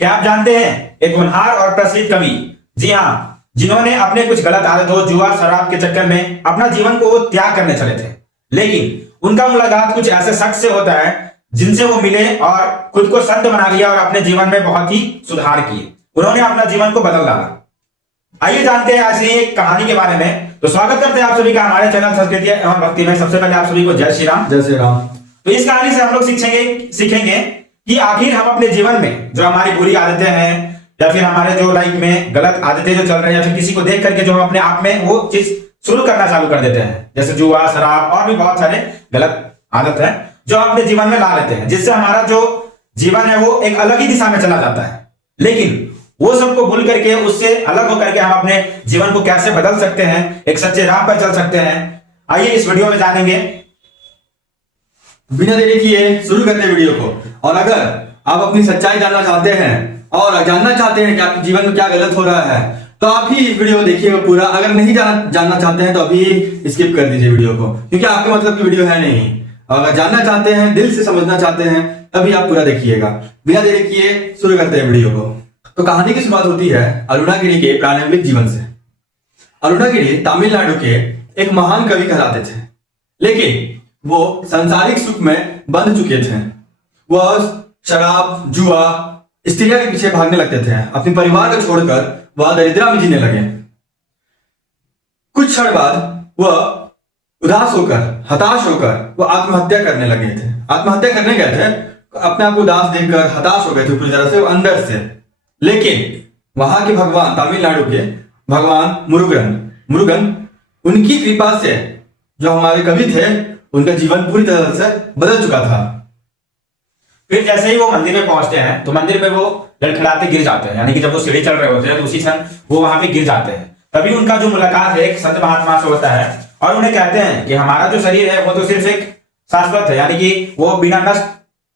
क्या आप जानते हैं एक होनहार और प्रसिद्ध कवि, जी हाँ, जिन्होंने अपने कुछ गलत आदतों, जुआ शराब के चक्कर में अपना जीवन को त्याग करने चले थे, लेकिन उनका मुलाकात कुछ ऐसे शख्स से होता है जिनसे वो मिले और खुद को संत बना लिया और अपने जीवन में बहुत ही सुधार किए। उन्होंने अपना जीवन को बदल डाला। आइए जानते हैं ऐसी एक कहानी के बारे में। तो स्वागत करते हैं आप सभी का हमारे चैनल संस्कृति एवं भक्ति में। सबसे पहले आप सभी को जय श्री राम। जय श्री राम। तो इस कहानी से हम लोग सीखेंगे कि आखिर हम अपने जीवन में जो हमारी बुरी आदतें हैं या फिर हमारे जो लाइफ में गलत आदतें जो चल रही हैं या फिर किसी को देख करके जो हम अपने आप में वो चीज शुरू करना चालू कर देते हैं, जैसे जुआ शराब और भी बहुत सारे गलत आदत है जो हम अपने जीवन में ला लेते हैं, जिससे हमारा जो जीवन है वो एक अलग ही दिशा में चला जाता है। लेकिन वो सबको भूल करके, उससे अलग होकर के हम अपने जीवन को कैसे बदल सकते हैं, एक सच्चे राह पर चल सकते हैं, आइए इस वीडियो में जानेंगे। बिना देरी किए शुरू करते हैं वीडियो को। और अगर आप अपनी सच्चाई जानना चाहते हैं और जानना चाहते हैं कि आपके जीवन में क्या गलत हो रहा है, तो आप ही वीडियो देखिएगा पूरा। अगर नहीं जानना चाहते हैं तो अभी स्किप कर दीजिए वीडियो को, क्योंकि आपके मतलब की वीडियो है नहीं। अगर जानना चाहते हैं, दिल से समझना चाहते हैं, तभी आप पूरा देखिएगा। बिना देरी किए शुरू करते हैं वीडियो को। तो कहानी की शुरुआत होती है अरुणागिरी के प्रारंभिक जीवन से। अरुणागिरी तमिलनाडु के एक महान कवि कहलाते थे, लेकिन वो सांसारिक सुख में बंध चुके थे। वह शराब, जुआ, स्त्रियां के पीछे भागने लगते थे। अपने परिवार को छोड़कर वह दरिद्रा में जीने लगे। कुछ क्षण बाद वह उदास होकर, हताश होकर वह आत्महत्या करने लगे थे। आत्महत्या करने गए थे, अपने आप को उदास देखकर हताश हो गए थे पूरी तरह से, अंदर से। लेकिन वहां के भगवान, तमिलनाडु के भगवान मुरुगन, उनकी कृपा से जो हमारे कवि थे, उनका जीवन पूरी तरह से बदल चुका था। फिर जैसे ही वो मंदिर में पहुंचते हैं तो मंदिर में वो लड़खड़ाते गिर जाते हैं, यानी कि जब वो सीढ़ी चढ़ रहे होते हैं तो उसी क्षण वो वहां पे गिर जाते हैं। तभी उनका जो मुलाकात है एक संत महात्मा से होता है और उन्हें कहते हैं कि हमारा जो शरीर है वो तो सिर्फ एक शाश्वत है, यानी कि वो बिना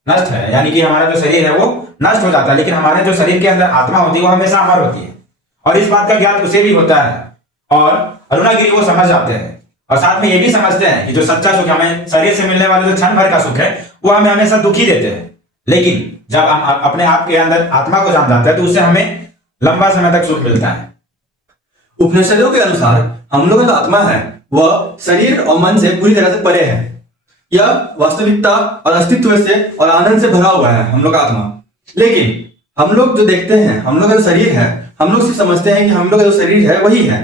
नष्ट है, यानी कि हमारा जो शरीर है वो नष्ट हो जाता है, लेकिन हमारे जो शरीर के अंदर आत्मा होती है वो हमेशा अमर होती है। और इस बात का ज्ञान उसे भी होता है और अरुणागिरी वो समझ जाते हैं और साथ में ये भी समझते हैं कि जो सच्चा सुख हमें शरीर से मिलने वाले जो क्षण भर का सुख है वो हमें हमेशा दुखी देते हैं, लेकिन जब हम अपने आप के अंदर आत्मा को जान जाते हैं तो उससे हमें लंबा समय तक सुख मिलता है। उपनिषदों के अनुसार हम लोगों का आत्मा है वह शरीर और मन से पूरी तरह से परे है। यह वास्तविकता और अस्तित्व से और आनंद से भरा हुआ है हम लोग का आत्मा। लेकिन हम लोग जो देखते हैं, हम लोग का जो शरीर है, हम लोग सिर्फ समझते हैं कि हम लोग का जो शरीर है वही है।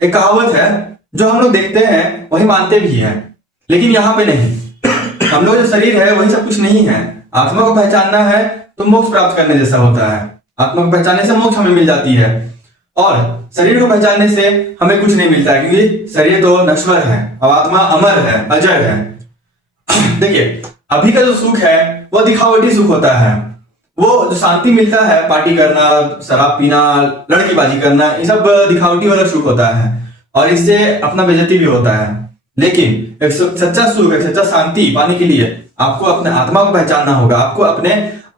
एक कहावत है, जो हम लोग देखते हैं वही मानते भी हैं, लेकिन यहाँ पे नहीं। हम लोग जो शरीर है वही सब कुछ नहीं है। आत्मा को पहचानना है तो मोक्ष प्राप्त करने जैसा होता है। आत्मा को पहचानने से मोक्ष हमें मिल जाती है, और शरीर को पहचानने से हमें कुछ नहीं मिलता है, क्योंकि शरीर तो नश्वर है और आत्मा अमर है, अजर है। देखिए, अभी का जो सुख है वो दिखावटी सुख होता है। वो जो शांति मिलता है, पार्टी करना, शराब पीना, लड़कीबाजी करना, ये सब दिखावटी वाला सुख होता है और इससे अपना बेइज्जती भी होता है। लेकिन एक सच्चा सुख, एक सच्चा शांति पाने के लिए आपको अपने आत्मा को पहचानना होगा। आपको अपने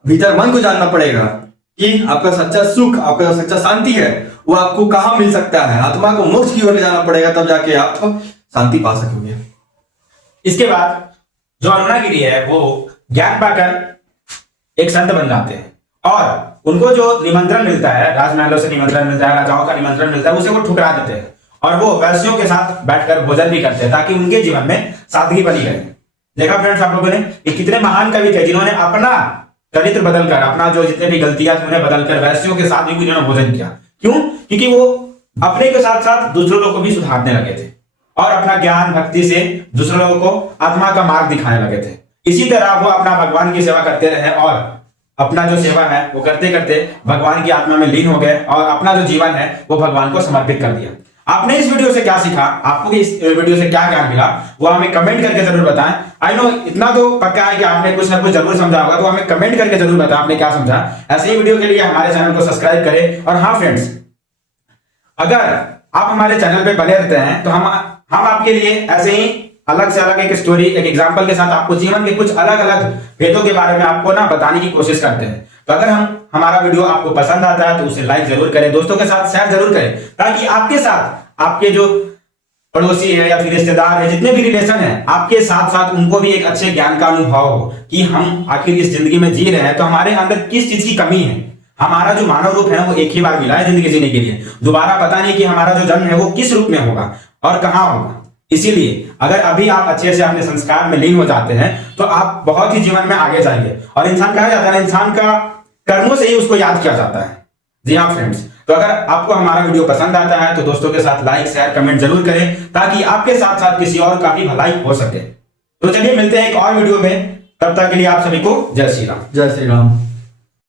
भीतर मन को जानना पड़ेगा कि आपका सच्चा सुख, आपका सच्चा शांति है वो आपको कहाँ मिल सकता है। आत्मा को मोक्ष की ओर ले जाना पड़ेगा, तब जाके आप शांति पा सकोगे। इसके बाद जो अरुणागिरी है वो ज्ञान पाकर एक संत बन जाते हैं और उनको जो निमंत्रण मिलता है, राजमहलों से निमंत्रण मिलता है, राजाओं का निमंत्रण मिलता है, उसे वो ठुकरा देते हैं और वो वैश्यों के साथ बैठकर भोजन भी करते हैं ताकि उनके जीवन में सादगी बनी रहे। देखा फ्रेंड्स आप लोगों ने कि कितने महान कवि थे जिन्होंने अपना चरित्र बदलकर, अपना जो जितने भी गलतियां थी उन्हें बदलकर वैश्यों के साथ भी उन्होंने भोजन किया। क्यों? क्योंकि वो अपने के साथ साथ दूसरों लोगों को भी सुधारने लगे थे और अपना ज्ञान भक्ति से दूसरों लोगों को आत्मा का मार्ग दिखाने लगे थे। इसी तरह वो अपना भगवान की सेवा करते रहे और अपना जो सेवा है वो करते करते भगवान की आत्मा में लीन हो गए और अपना जो जीवन है वो भगवान को समर्पित कर दिया। आपने इस वीडियो से क्या सीखा, आपको इस वीडियो से क्या ज्ञान मिला, वो हमें कमेंट करके जरूर बताएं। आई नो इतना तो पक्का है कि आपने कुछ ना कुछ जरूर समझा होगा, तो हमें कमेंट करके जरूर बताएं आपने क्या समझा। ऐसे ही वीडियो के लिए हमारे चैनल को सब्सक्राइब करें। और हाँ फ्रेंड्स, अगर आप हमारे चैनल पे बने रहते हैं तो हम आपके लिए ऐसे ही अलग से अलग एक स्टोरी, एक एग्जाम्पल के साथ आपको जीवन के कुछ अलग अलग भेदों के बारे में आपको ना बताने की कोशिश करते हैं। तो अगर हमारा वीडियो आपको पसंद आता है तो उसे लाइक जरूर करें, दोस्तों के साथ शेयर जरूर करें, ताकि आपके साथ आपके जो पड़ोसी है या फिर रिश्तेदार है, जितने भी रिलेशन है, आपके साथ साथ उनको भी एक अच्छे ज्ञान का अनुभव हो कि हम आखिर इस जिंदगी में जी रहे हैं तो हमारे अंदर किस चीज की कमी है, हमारा जो मानव रूप है वो एक ही बार मिला है जिंदगी जीने के लिए, दोबारा पता नहीं कि हमारा जो जन्म है वो किस रूप में होगा और कहाँ होगा। इसीलिए अगर अभी आप अच्छे से अपने संस्कार में लीन हो जाते हैं तो आप बहुत ही जीवन में आगे जाएंगे। और इंसान कहा जाता है ना, इंसान का कर्मों से ही उसको याद किया जाता है। जी हाँ फ्रेंड्स, तो अगर आपको हमारा वीडियो पसंद आता है तो दोस्तों के साथ लाइक शेयर कमेंट जरूर करें, ताकि आपके साथ साथ किसी और का भी भलाई हो सके। तो चलिए मिलते हैं एक और वीडियो में, तब तक के लिए आप सभी को जय श्री राम। जय श्री राम।